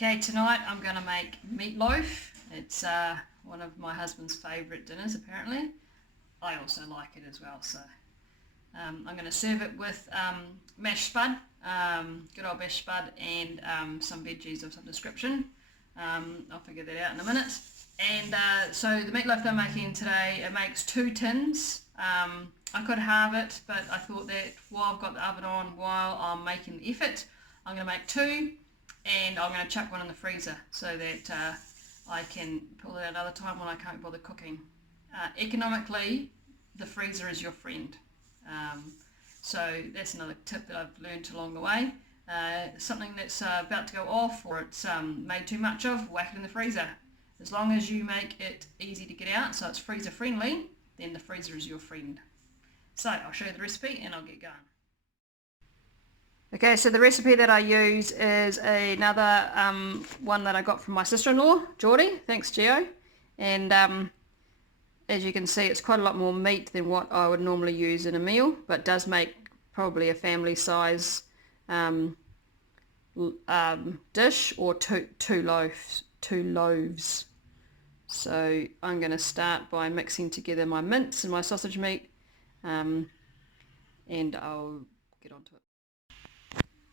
Okay, tonight I'm going to make meatloaf. It's one of my husband's favourite dinners apparently. I also like it as well, so I'm going to serve it with mashed spud, good old mashed spud, and some veggies of some description. I'll figure that out in a minute. And so the meatloaf that I'm making today, it makes 2 tins. I could halve it, but I thought that while I've got the oven on, while I'm making the effort, I'm going to make 2, and I'm going to chuck one in the freezer so that I can pull it out another time when I can't bother cooking. Economically, the freezer is your friend. So that's another tip that I've learned along the way. Something that's about to go off, or it's made too much of, whack it in the freezer. As long as you make it easy to get out, so it's freezer friendly, then the freezer is your friend. So I'll show you the recipe and I'll get going. Okay, so the recipe that I use is another one that I got from my sister-in-law, Geordie. Thanks, Geo. And as you can see, it's quite a lot more meat than what I would normally use in a meal, but does make probably a family size dish, or two loaves. So I'm going to start by mixing together my mince and my sausage meat, and I'll get onto it.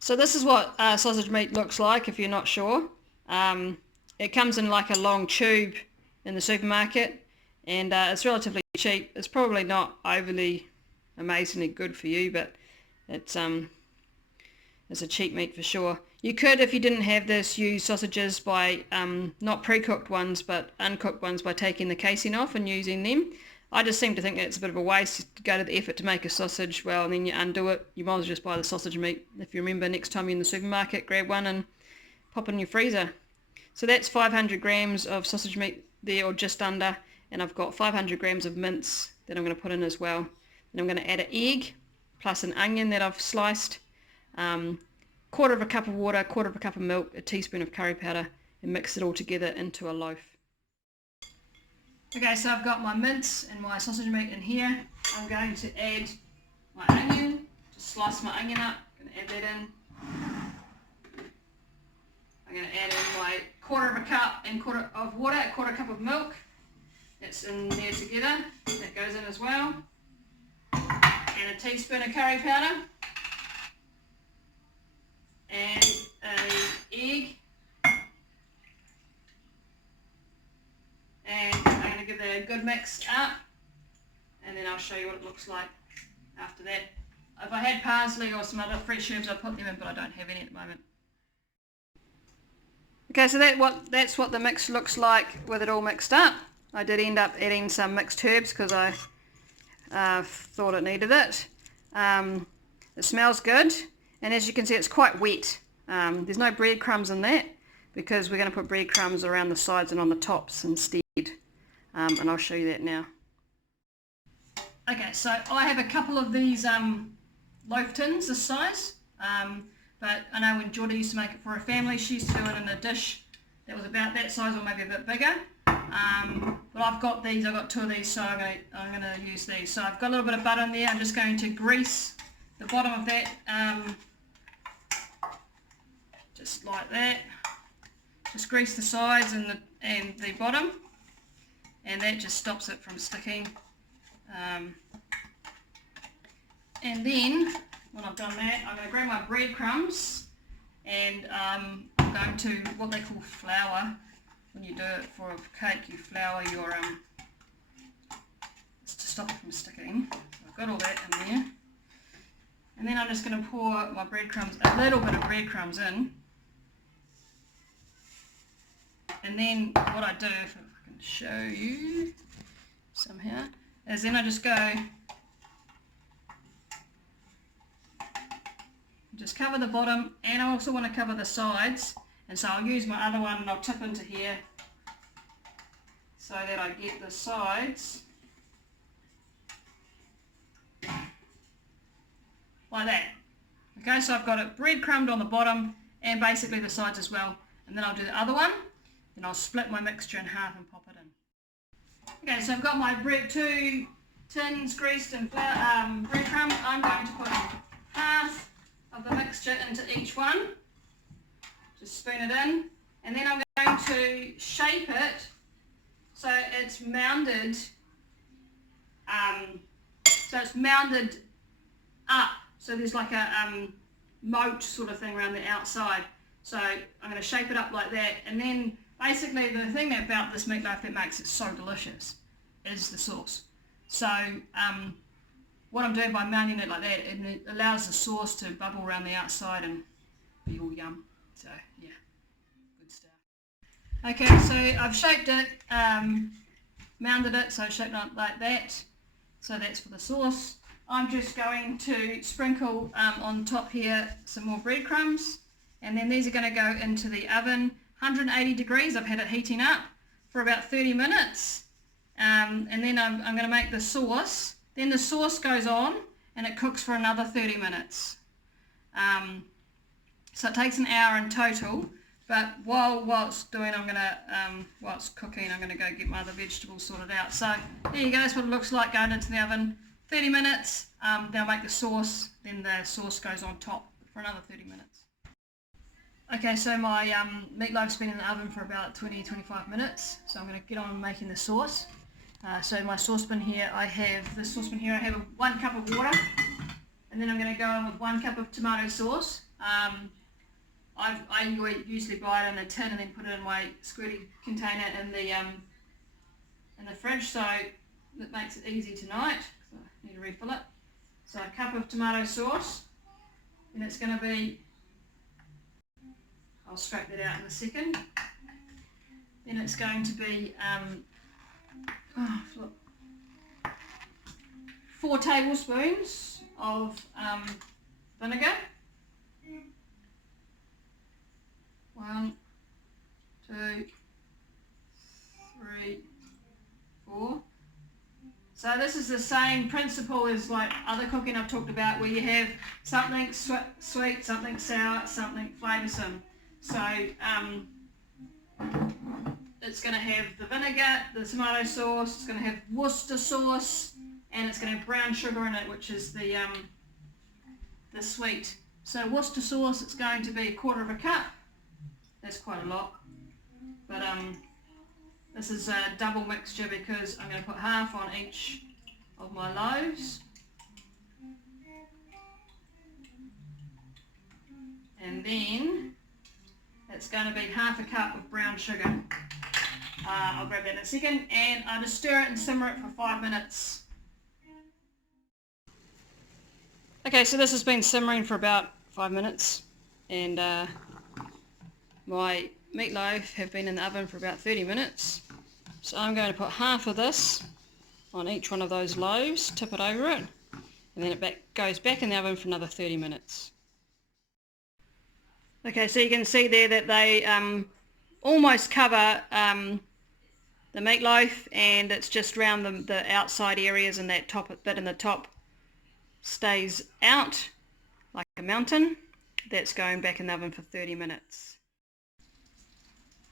So this is what sausage meat looks like if you're not sure. It comes in like a long tube in the supermarket, and it's relatively cheap. It's probably not overly amazingly good for you, but it's a cheap meat for sure. You could, if you didn't have this, use sausages by not pre-cooked ones but uncooked ones, by taking the casing off and using them. I just seem to think it's a bit of a waste to go to the effort to make a sausage, well, and then you undo it. You might as well just buy the sausage meat. If you remember, next time you're in the supermarket, grab one and pop it in your freezer. So that's 500 grams of sausage meat there, or just under, and I've got 500 grams of mince that I'm going to put in as well. And I'm going to add an egg plus an onion that I've sliced, quarter of a cup of water, quarter of a cup of milk, a teaspoon of curry powder, and mix it all together into a loaf. Okay, so I've got my mince and my sausage meat in here. I'm going to add my onion, just slice my onion up, I'm going to add that in. I'm going to add in my quarter of a cup and quarter of water, a quarter cup of milk. That's in there together, that goes in as well. And a teaspoon of curry powder. And an egg, and I'm going to give that a good mix up, and then I'll show you what it looks like after that. If I had parsley or some other fresh herbs, I'd put them in, but I don't have any at the moment. Okay, so that's what the mix looks like with it all mixed up. I did end up adding some mixed herbs because I thought it needed it. It smells good. And as you can see, it's quite wet. There's no breadcrumbs in that, because we're going to put breadcrumbs around the sides and on the tops instead. And I'll show you that now. Okay, so I have a couple of these loaf tins this size. But I know when Geordie used to make it for her family, she used to do it in a dish that was about that size, or maybe a bit bigger. But I've got these, I've got 2 of these, so I'm going to use these. So I've got a little bit of butter in there. I'm just going to grease the bottom of that, just like that. Just grease the sides and the bottom, and that just stops it from sticking. And then when I've done that, I'm going to grab my breadcrumbs, and I'm going to what they call flour. When you do it for a cake, you flour your to stop it from sticking. So I've got all that in there. And then I'm just going to pour my breadcrumbs, a little bit of breadcrumbs in. And then what I do, if I can show you somehow, is then I just go, just cover the bottom, and I also want to cover the sides. And so I'll use my other one and I'll tip into here so that I get the sides like that. Okay, so I've got it breadcrumbed on the bottom and basically the sides as well. And then I'll do the other one, then I'll split my mixture in half and pop it in. Okay, so I've got my 2 tins greased and breadcrumbed. I'm going to put half of the mixture into each one. Just spoon it in, and then I'm going to shape it so it's mounded, up, so there's like a moat sort of thing around the outside. So I'm going to shape it up like that, and then basically the thing about this meatloaf that makes it so delicious is the sauce. So what I'm doing by mounting it like that, it allows the sauce to bubble around the outside and be all yum. So yeah, good stuff. Okay, so I've shaped it, mounted it, so shaped it like that. So that's for the sauce. I'm just going to sprinkle on top here some more breadcrumbs, and then these are going to go into the oven, 180 degrees. I've had it heating up for about 30 minutes, and then I'm going to make the sauce. Then the sauce goes on and it cooks for another 30 minutes. So it takes an hour in total, but while it's doing, while it's cooking, I'm going to go get my other vegetables sorted out. So there you go, that's what it looks like going into the oven. 30 minutes, then I'll make the sauce, then the sauce goes on top for another 30 minutes. Okay, so my meatloaf's been in the oven for about 20-25 minutes, so I'm going to get on making the sauce. So my saucepan here, I have 1 cup of water, and then I'm going to go in with 1 cup of tomato sauce. I usually buy it in a tin and then put it in my squirty container in the fridge, so that makes it easy tonight. So I need to refill it. So a cup of tomato sauce, and it's going to be, I'll scrape that out in a second. Then it's going to be 4 tablespoons of vinegar. 1, 2, 3, 4. So this is the same principle as like other cooking I've talked about, where you have something sweet, something sour, something flavoursome. So it's going to have the vinegar, the tomato sauce, it's going to have Worcester sauce, and it's going to have brown sugar in it, which is the sweet. So Worcester sauce, it's going to be 1/4 cup. That's quite a lot, but this is a double mixture because I'm going to put half on each of my loaves, and then it's going to be 1/2 cup of brown sugar. I'll grab that in a second, and I'll just stir it and simmer it for 5 minutes. Okay, so this has been simmering for about 5 minutes, and my meatloaf have been in the oven for about 30 minutes. So I'm going to put half of this on each one of those loaves, tip it over it, and then it goes back in the oven for another 30 minutes. Okay, so you can see there that they almost cover the meatloaf, and it's just around the outside areas, and that top bit in the top stays out like a mountain. That's going back in the oven for 30 minutes.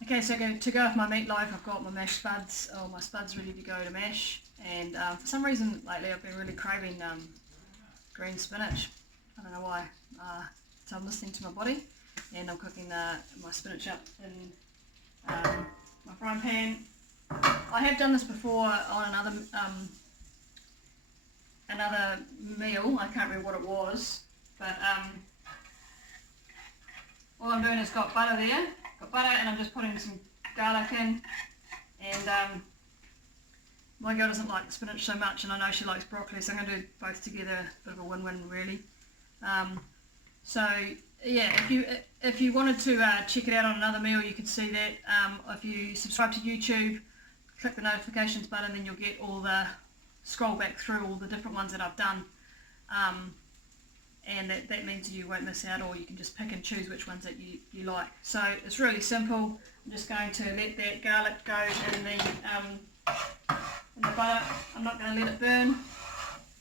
Okay, so to go with my meatloaf, I've got my mashed spuds, or my spuds ready to go to mash, and for some reason lately I've been really craving green spinach. I don't know why. So I'm listening to my body, and I'm cooking my spinach up in my frying pan. I have done this before on another meal. I can't remember what it was, but all I'm doing is got butter there. Got butter, and I'm just putting some garlic in, and my girl doesn't like spinach so much, and I know she likes broccoli, so I'm going to do both together, a bit of a win-win really. So yeah, if you wanted to check it out on another meal, you could see that. If you subscribe to YouTube, click the notifications button, then you'll get scroll back through all the different ones that I've done. And that means you won't miss out, or you can just pick and choose which ones that you like. So it's really simple. I'm just going to let that garlic go in the butter. I'm not going to let it burn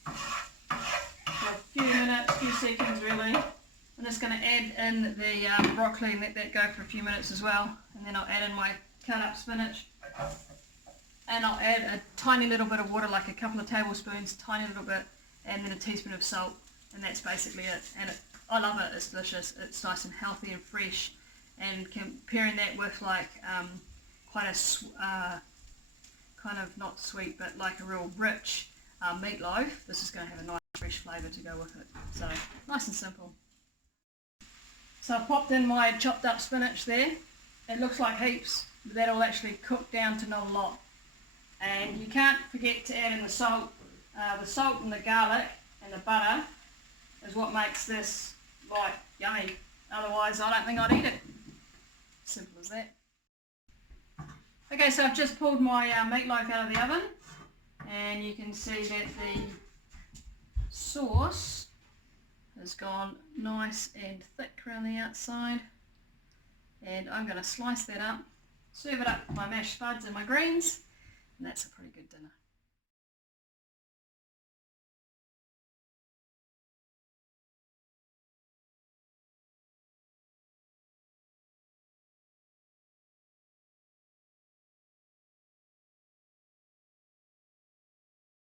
for a few minutes, few seconds really. I'm just going to add in the broccoli and let that go for a few minutes as well. And then I'll add in my cut up spinach. And I'll add a tiny little bit of water, like a couple of tablespoons, tiny little bit, and then a teaspoon of salt. And that's basically it. And I love it. It's delicious. It's nice and healthy and fresh. and comparing that with like quite a kind of not sweet but like a real rich meatloaf, this is going to have a nice fresh flavour to go with it. So nice and simple. So I've popped in my chopped up spinach there. It looks like heaps, but that'll actually cook down to not a lot. And you can't forget to add in the salt. The salt and the garlic and the butter is what makes this like yummy. Otherwise I don't think I'd eat it. Simple as that. Okay, so I've just pulled my meatloaf out of the oven, and you can see that the sauce has gone nice and thick around the outside. And I'm going to slice that up, serve it up with my mashed spuds and my greens, and that's a pretty good dinner.